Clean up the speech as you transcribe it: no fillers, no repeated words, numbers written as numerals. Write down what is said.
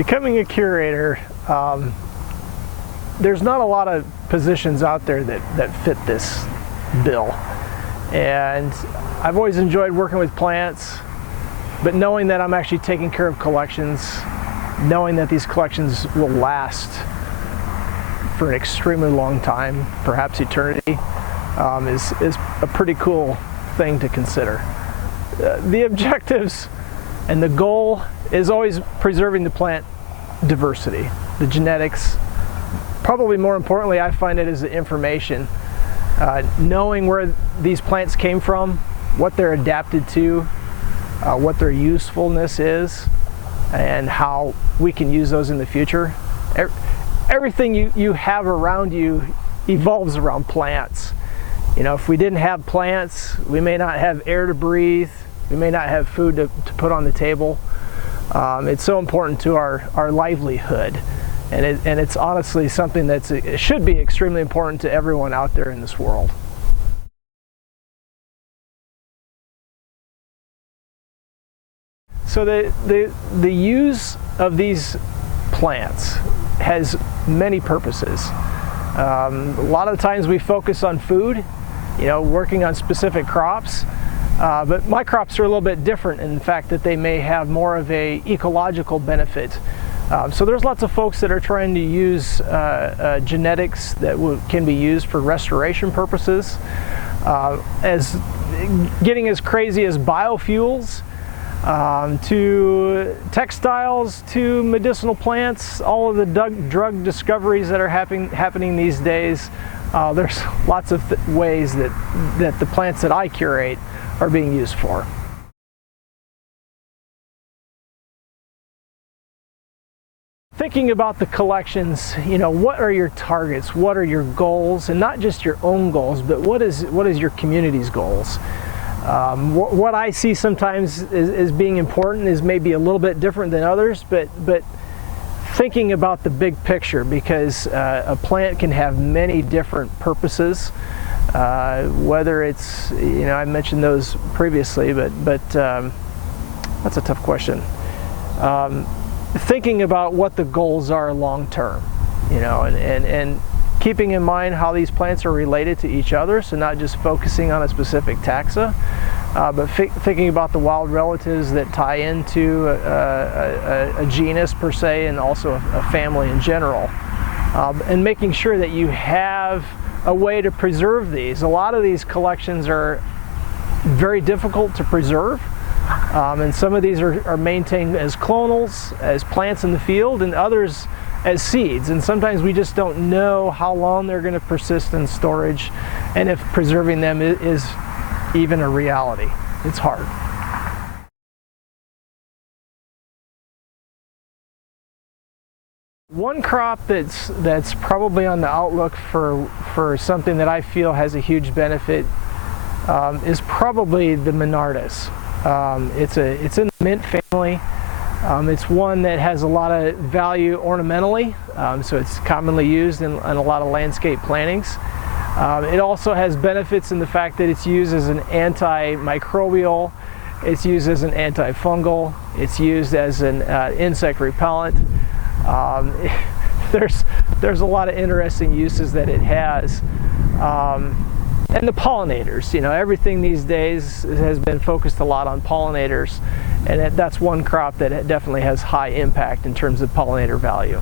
Becoming a curator, there's not a lot of positions out there that fit this bill. And I've always enjoyed working with plants, but knowing that I'm actually taking care of collections, knowing that these collections will last for an extremely long time, perhaps eternity, is a pretty cool thing to consider. The objectives and the goal is always preserving the plant diversity, the genetics. Probably more importantly, I find it is the information. Knowing where these plants came from, what they're adapted to, what their usefulness is, and how we can use those in the future. Everything you have around you evolves around plants. You know, if we didn't have plants, we may not have air to breathe, we may not have food to put on the table. It's so important to our livelihood, and it's honestly something it should be extremely important to everyone out there in this world. So the use of these plants has many purposes. A lot of times we focus on food, you know, working on specific crops, but my crops are a little bit different in the fact that they may have more of a ecological benefit. So there's lots of folks that are trying to use genetics that can be used for restoration purposes, as getting as crazy as biofuels, to textiles, to medicinal plants, all of the drug discoveries that are happening these days. There's lots of ways that the plants that I curate are being used for. Thinking about the collections, you know, what are your targets? What are your goals? And not just your own goals, but what is your community's goals? What I see sometimes as being important is maybe a little bit different than others, but thinking about the big picture, because a plant can have many different purposes. Whether it's, you know, I mentioned those previously, but that's a tough question. Thinking about what the goals are long term, you know, and keeping in mind how these plants are related to each other, so not just focusing on a specific taxa, but thinking about the wild relatives that tie into a genus per se, and also a family in general, and making sure that you have a way to preserve these. A lot of these collections are very difficult to preserve, and some of these are maintained as clonals, as plants in the field, and others as seeds, and sometimes we just don't know how long they're going to persist in storage, and if preserving them is even a reality. It's hard. One crop that's probably on the outlook for something that I feel has a huge benefit is probably the Monardas. It's in the mint family. It's one that has a lot of value ornamentally, so it's commonly used in a lot of landscape plantings. It also has benefits in the fact that it's used as an antimicrobial, it's used as an antifungal, it's used as an insect repellent. There's a lot of interesting uses that it has. And the pollinators, you know, everything these days has been focused a lot on pollinators, and that's one crop that definitely has high impact in terms of pollinator value.